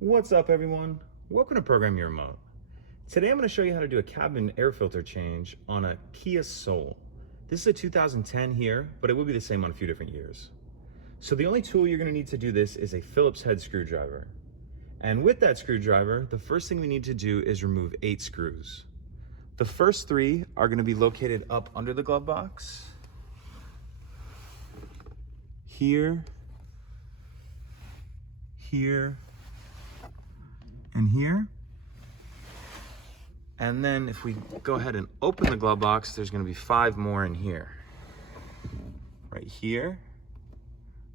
What's up, everyone? Welcome to Program Your Remote. Today I'm going to show you how to do a cabin air filter change on a Kia Soul. This is a 2010 here, but it will be the same on a few different years. So the only tool you're going to need to do this is a Phillips head screwdriver. And with that screwdriver, the first thing we need to do is remove 8 screws. The first 3 are going to be located up under the glove box. Here, here, and here. And then if we go ahead and open the glove box, there's going to be 5 more in here. Right here,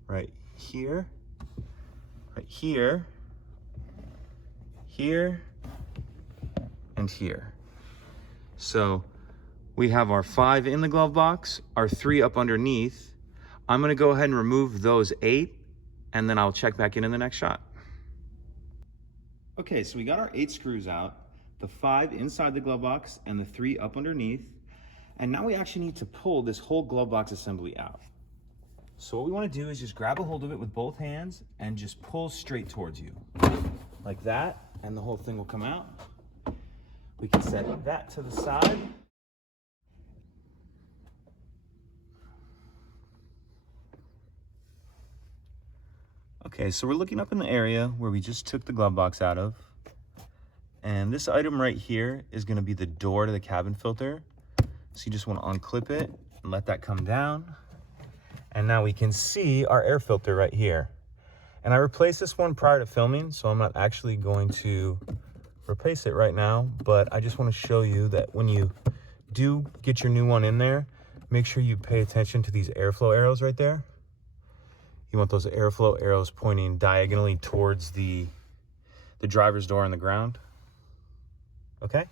right here, right here, here, and here. So we have our 5 in the glove box, our 3 up underneath. I'm going to go ahead and remove those 8, and then I'll check back in the next shot. Okay, so we got our 8 screws out, the 5 inside the glove box and the 3 up underneath. And now we actually need to pull this whole glove box assembly out. So what we want to do is just grab a hold of it with both hands and just pull straight towards you. Like that, and the whole thing will come out. We can set that to the side. Okay, so we're looking up in the area where we just took the glove box out of. And this item right here is going to be the door to the cabin filter. So you just want to unclip it and let that come down. And now we can see our air filter right here. And I replaced this one prior to filming, so I'm not actually going to replace it right now, but I just want to show you that when you do get your new one in there, make sure you pay attention to these airflow arrows right there. You want those airflow arrows pointing diagonally towards the driver's door on the ground. Okay,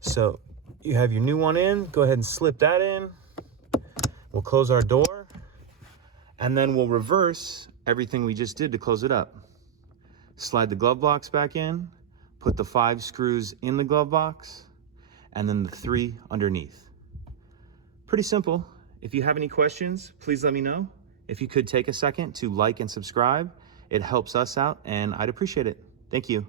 so you have your new one in. Go ahead and slip that in. We'll close our door, and then we'll reverse everything we just did to close it up. Slide the glove box back in, put the 5 screws in the glove box, and then the 3 underneath. Pretty simple. If you have any questions, please let me know. If you could take a second to like and subscribe, it helps us out and I'd appreciate it. Thank you.